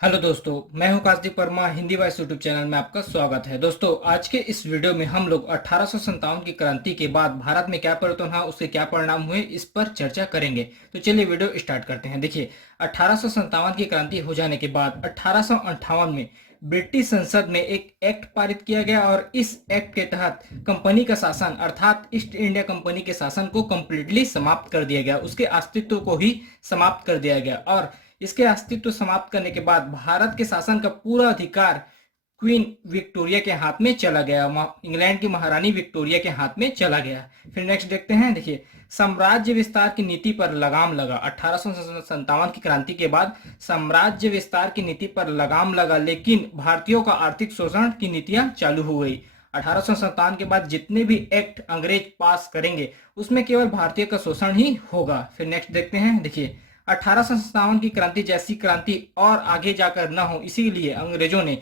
Hello दोस्तों, मैं हूं Kashdeep Verma. Hindi voice YouTube channel में आपका स्वागत है। दोस्तों, आज के इस वीडियो में हम लोग 1857 की क्रांति के बाद भारत में क्या परिवर्तन हुआ, उसके क्या परिणाम हुए, इस पर चर्चा करेंगे। तो चलिए वीडियो स्टार्ट करते हैं। देखिए, 1857 की क्रांति हो जाने के बाद 1858 में ब्रिटिश संसद में एक एक्ट पारित किया गया और इस एक्ट के तहत कंपनी का शासन अर्थात ईस्ट इंडिया कंपनी के शासन को कंप्लीटली समाप्त कर दिया गया, उसके अस्तित्व को ही समाप्त कर दिया गया। और इसके अस्तित्व समाप्त करने के बाद भारत के शासन का पूरा अधिकार क्वीन विक्टोरिया के हाथ में चला गया, इंग्लैंड की महारानी विक्टोरिया के हाथ में चला गया। फिर नेक्स्ट देखते हैं। देखिए, साम्राज्य विस्तार की नीति पर लगाम लगा। 1857 की क्रांति के बाद साम्राज्य विस्तार की नीति पर लगाम लगा, लेकिन भारतीयों का आर्थिक शोषण की नीतियां चालू हो गई। 1857 के बाद जितने भी एक्ट अंग्रेज पास करेंगे उसमें केवल भारतीय का शोषण ही होगा। फिर नेक्स्ट देखते हैं। देखिए, 1857 की क्रांति जैसी क्रांति और आगे जाकर न हो, इसीलिए अंग्रेजों ने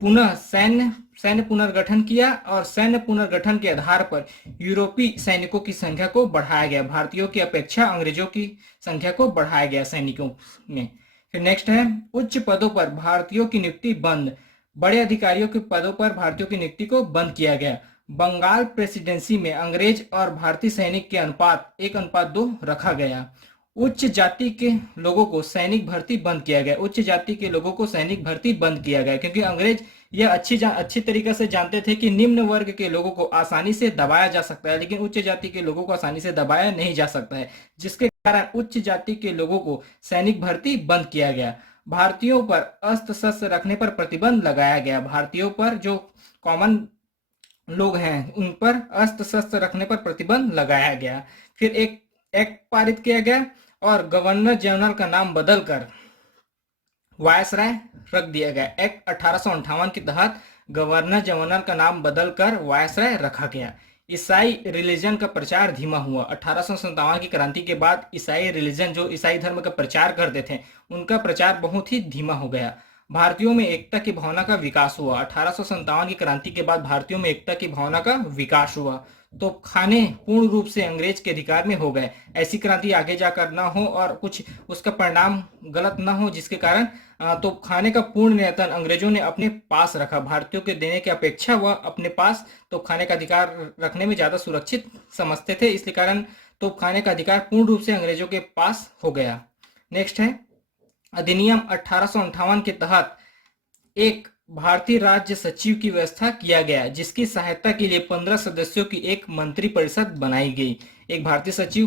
पुनः सैन्य सैन्य पुनर्गठन किया और सैन्य पुनर्गठन के आधार पर यूरोपीय सैनिकों की संख्या को बढ़ाया गया। भारतीयों की अपेक्षा अंग्रेजों की संख्या को बढ़ाया गया सैनिकों में। फिर नेक्स्ट है, उच्च पदों पर भारतीयों की नियुक्ति बंद। बड़े अधिकारियों के पदों पर भारतीयों की नियुक्ति को बंद किया गया। बंगाल प्रेसिडेंसी में अंग्रेज और भारतीय सैनिक के अनुपात 1:2 रखा गया। उच्च जाति के लोगों को सैनिक भर्ती बंद किया गया। उच्च जाति के लोगों को सैनिक भर्ती बंद किया गया, क्योंकि अंग्रेज यह अच्छी तरीके से जानते थे कि निम्न वर्ग के लोगों को आसानी से दबाया जा सकता है, लेकिन उच्च जाति के लोगों को आसानी से दबाया नहीं जा सकता है, जिसके कारण उच्च जाति के लोगों को सैनिक भर्ती बंद किया गया। भारतीयों पर अस्त्र शस्त्र रखने पर प्रतिबंध लगाया गया। भारतीयों पर जो कॉमन लोग हैं उन पर अस्त्र शस्त्र रखने पर प्रतिबंध लगाया गया। फिर एक एक्ट पारित किया गया और गवर्नर जनरल का नाम बदलकर वायसराय रख दिया गया। एक्ट 1858 के तहत गवर्नर जनरल का नाम बदलकर वायसराय रखा गया। ईसाई रिलीजन का प्रचार धीमा हुआ। 1857 की क्रांति के बाद ईसाई रिलीजन, जो ईसाई धर्म का प्रचार करते थे, उनका प्रचार बहुत ही धीमा हो गया। भारतीयों में एकता की भावना का विकास हुआ। 1857 की क्रांति के बाद भारतीयों में एकता की भावना का विकास हुआ। तो खाने पूर्ण रूप से अंग्रेज के अधिकार में हो गए। ऐसी क्रांति आगे जाकर ना हो और कुछ उसका परिणाम गलत ना हो, जिसके कारण तो खाने का पूर्ण नियंत्रण अंग्रेजों ने अपने पास रखा। भारतीयों के देने की अपेक्षा वह अपने पास तो खाने का अधिकार रखने में ज्यादा सुरक्षित समझते थे, इसलिए कारण तो खाने का अधिकार पूर्ण रूप से अंग्रेजों के पास हो गया। नेक्स्ट है, अधिनियम 1858 के तहत एक भारतीय राज्य सचिव की व्यवस्था किया गया, जिसकी सहायता के लिए 15 सदस्यों की एक मंत्री परिषद बनाई गई। एक भारतीय सचिव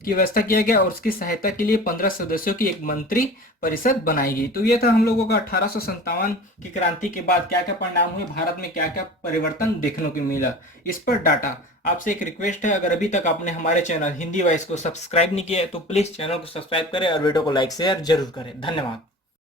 की व्यवस्था किया गया और उसकी सहायता के लिए 15 सदस्यों की एक मंत्री परिषद बनाई गई। तो यह था हम लोगों का 1857 की क्रांति के बाद क्या क्या परिणाम हुए, भारत में क्या क्या परिवर्तन देखने को मिला, इस पर डाटा। आपसे एक रिक्वेस्ट है, अगर अभी तक आपने हमारे चैनल हिंदी वॉइस को सब्सक्राइब नहीं किया है तो प्लीज चैनल को सब्सक्राइब करें और वीडियो को लाइक शेयर जरूर करें। धन्यवाद।